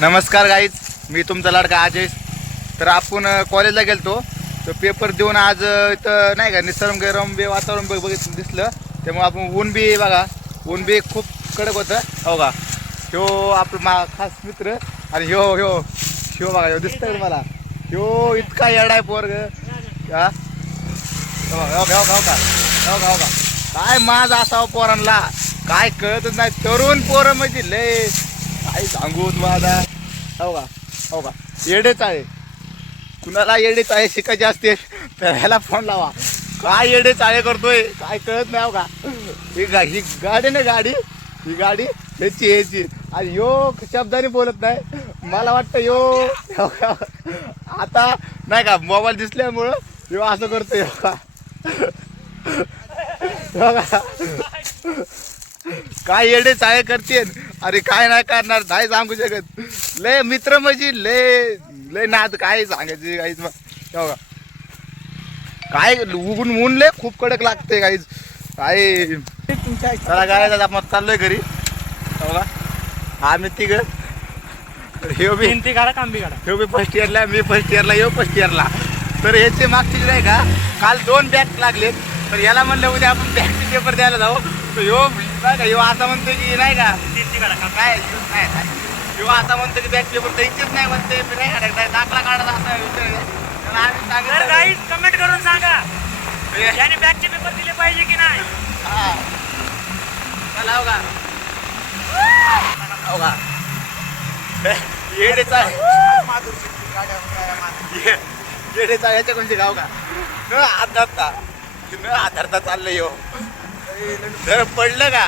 नमस्कार गाईज, मी तुमचा लाडका अजय. तर आपण कॉलेजला गेलतो तर पेपर देऊन आज इथं नाही का निसर्गरम्य वातावरण बघितलं दिसलं. त्यामुळे आपण ऊन बी बघा, ऊन बी खूप कडक होतं. हो का, ह्यो आपला खास मित्र आणि ह्यो ह्यो ह्यो बघा, ह्यो दिसतंय मला. ह्यो इतका येडा आहे पोरग. हा हो का काय माझ असावं पोरांना काय कळतच नाही. तरुण पोरं म्हणजे लय काय सांगू तुम्हाला. हो का येडे चाळे, कुणाला येडे चाळे शिकायचे असते तर ह्याला फोन लावा. काय येडे चाळे करतोय काय कळत नाही. हो का, ही गाडी ना ही गाडी ह्याची आणि यो शब्दाने बोलत नाही. मला वाटतं यो आता नाही का मोबाईल दिसल्यामुळं यो असं करतोय. काय येडे चाळे करते. अरे काय नाही करणार, नाही सांगू शकत. लय मित्र म्हणजे लय नाद काय सांगायचे काहीच. मग काय ऊन लय खूप कडक लागते काहीच. काय चला गाड्या आपण चाललोय घरी. हो का, आम्ही तिघ ह्यो बी फर्स्ट इयरला, मी फर्स्ट इयरला, ह्यो फर्स्ट इयरला. तर ह्याचे मागची नाही का काल 2 बॅग लागलेत. तर याला म्हणलं उद्या आपण बॅगचे पेपर द्यायला जाऊ. तर ह्यो नाही का ह्यो आता म्हणतोय की नाही का काय ह्यो आता म्हणतो की बॅग पेपर द्यायचेच नाही म्हणते. नाही काढायचा दाखला काढायचा असा विचार. त्याला आम्ही सांगितलं गाईज कमेंट करून सांगा याने बॅगचे पेपर दिले पाहिजे की नाही. हा चला. हो का येडेचा ह्याच्या कोणती गाव का न आधारता चाललंय. ह्यो जर पडलं का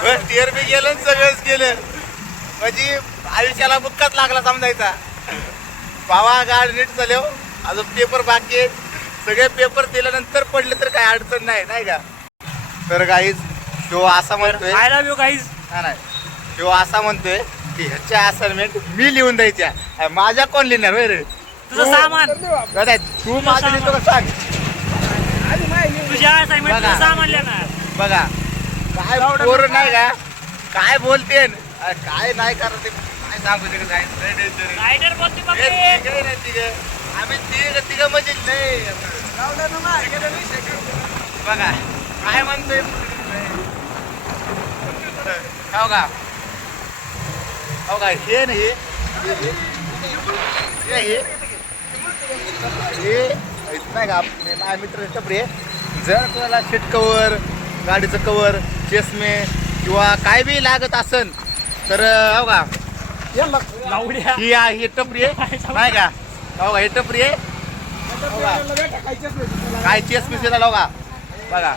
फर्स्ट इयर बी गेलं, सगळंच गेलं. म्हणजे आयुष्याला बुक्काच लागला समजायचा. पावा गाड नीट चालव. अजून पेपर बाकी आहेत. सगळे पेपर दिल्यानंतर पडले तर काय अडचण नाही का. तर गाईज तो असा म्हणतोय, आय लव्ह यू गाईज. नाही तो असा म्हणतोय की ह्याच्या असाइनमेंट मी लिहून द्यायच्या. माझ्या कोण लिहिणार होय रे? तुझं सामान तू माझं लिहितो का सांग. तुझ्या असाइनमेंट तुझं सामान लिहिणार. बघा काय पोर नाही का काय बोलते काय नाही करत ते काय सांगू शकत नाही. रायडर बोलते आम्ही तिघ म्हणजे नाही. बघा काय म्हणतोय. हो का हे नाही नाही का माझ्या मित्र टपरे. जर कोणाला सीट कवर, गाडीचं कवर, चष्मे किंवा काय बी लागत असन तर हो का ही टपरी आहे नाही का. हो का हे टपरी आहे. काय चष्मे दिला हो का. बघा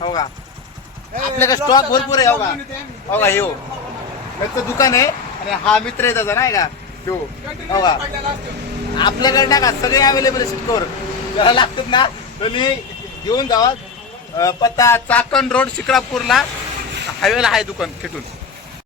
हो का आपल्याकडे स्टॉक भरपूर आहे. हो का हे त्याचं दुकान आहे आणि हा मित्र आहे त्याचा नाही का तो. हो का आपल्याकडे नाही का सगळे अवेलेबल आहे सीट कवर. त्याला लागतात ना तुम्ही घेऊन जावा. पत्ता चाकण रोड शिक्रापूरला हायवेला आहे दुकान खेटून.